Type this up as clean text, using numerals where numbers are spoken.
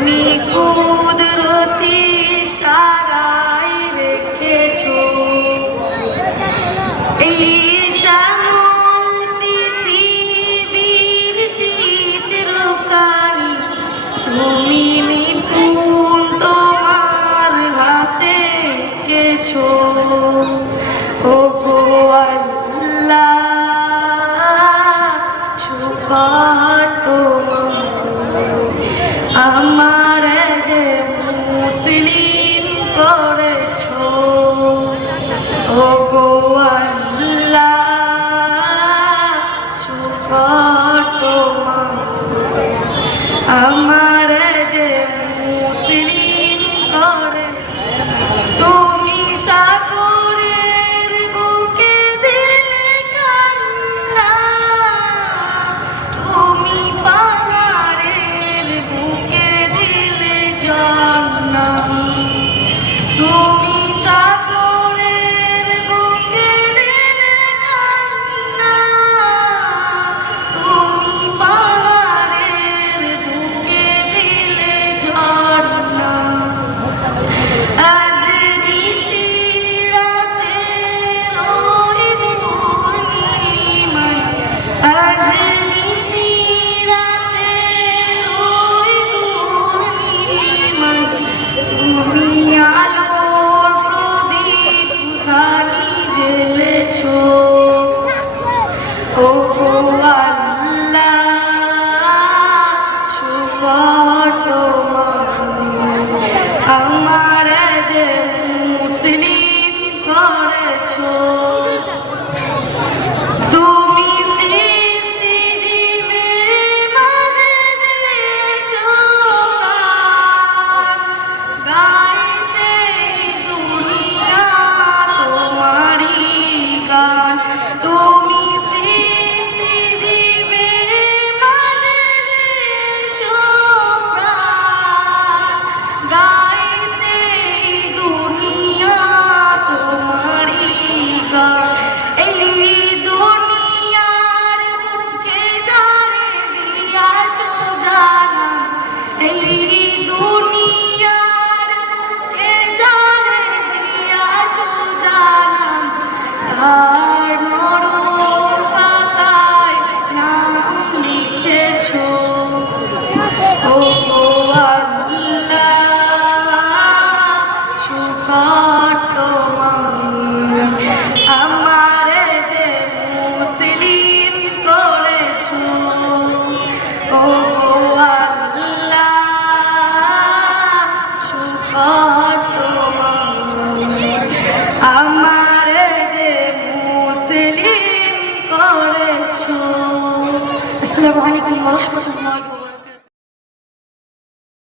তুমি কুদরতি সারাই রেখেছো এই শ্যামল পৃথিবীর চিত্রকারি, তুমি নিপুণ তোমার হাতে এঁকেছো। ওগো আল্লাহ শুকর তোমার, আমার যে মুসলিম করেছো। ওগো আল্লাহ শুকর তোমার, আমার যে মুসলিম করেছো। তুমি সাগরের বুকে দিলে কান্না, তুমি পাহাড়ের বুকে দিলে জান্নাত। তুমি সাগরের বুকে দিলে কান্না, তুমি পাহাড়ের বুকে দিলে জান্নাত। আজ নিশিরাতের ওই দূর নীলিমায়, আজ নিশিরাতের ওই দূর নীলিমায়, তুমি আলোর প্রদীপ খানি জ্বেলেছো। ওগো আল্লাহ শুকর তোমার, আমার যে মুসলিম করেছো। তুমি সৃষ্টি জীবের মাঝে দিয়েছো প্রাণ, গাইতে দুনিয়া তোমারই গান। তুমি সৃষ্টি জীবের মাঝে দিয়েছো প্রাণ, গাইতে দুনিয়া তোমারই গান। এই দুনিয়ার বুকে যারে দিয়াছো জানান, এই দুনিয়ার বুকে যারে দিয়াছো জানান, তার মরণ খাতায় নাম লিখেছো। ওগো আল্লাহ শুকর তোমার, আমার যে মুসলিম করেছো। ওগো আল্লাহ শুকর তোমার, আমার যে মুসলিম করেছো। আসসালামু আলাইকুম ওয়া রাহমাতুল্লাহি।